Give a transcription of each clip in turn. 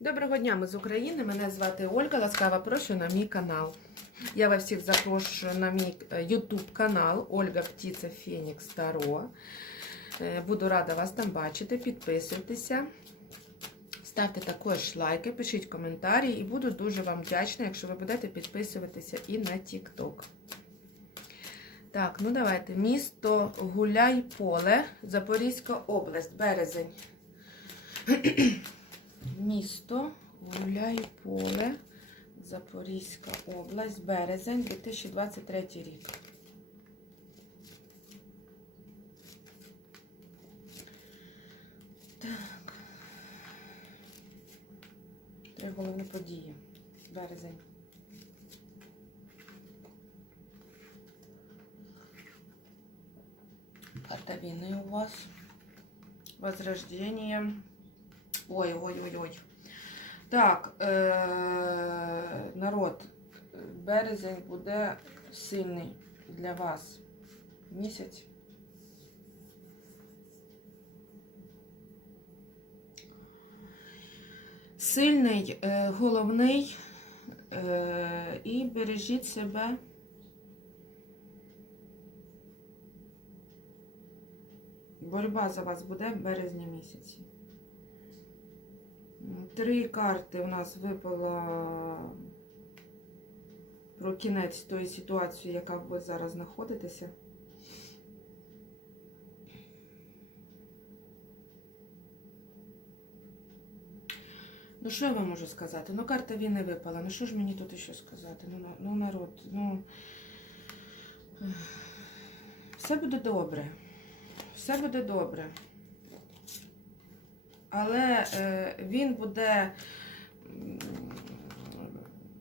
Доброго дня, ми з України. Мене звати Ольга. Ласкаво прошу на мій канал. Я вас всіх запрошую на мій е, YouTube канал Ольга Птиця Фенікс Таро. Е, Буду рада вас там бачити. Підписуйтеся, ставте також лайки, пишіть коментарі і буду дуже вам вдячна, якщо ви будете підписуватися і на TikTok. Так, ну давайте. Місто Гуляйполе, Запорізька область, березень. Місто Гуляйполе, Запорізька область, березень, 2023 рік. Так. Три головні події. Березень. Карта війни у вас. Возрождение. Ой-ой-ой-ой. Так, е- народ, березень буде сильний для вас місяць. Сильний, е, головний е- і бережіть себе. Боротьба за вас буде в березні місяці. Три карти у нас випало про кінець тої ситуації, яка ви зараз знаходитеся. Ну, що я вам можу сказати? Ну, карта війни випала. Ну, що ж мені тут ще сказати? Ну, ну народ, ну. Все буде добре. Все буде добре. Але е, він буде.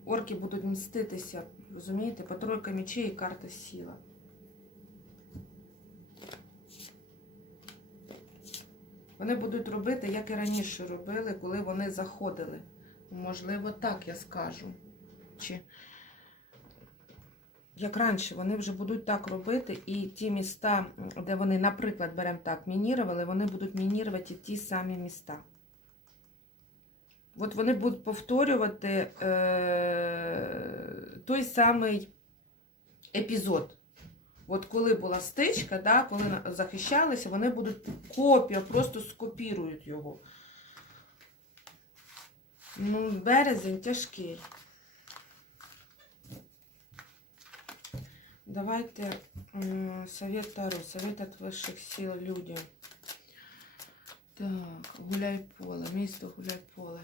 Орки будуть мститися, розумієте, по тройка мечей і карта сіла. Вони будуть робити, як і раніше робили, коли вони заходили. Можливо, так я скажу. Чи як раніше, вони вже будуть так робити, і ті міста, де вони, наприклад, беремо так, мінірували, вони будуть мінірувати ті самі міста. От вони будуть повторювати е, той самий епізод. От коли була стичка, да, коли захищалися, вони будуть копія, просто скопірують його. Ну, березень тяжкий. Давайте совет Таро, совет от высших сил людям. Так, гуляй поле, місто гуляй поле.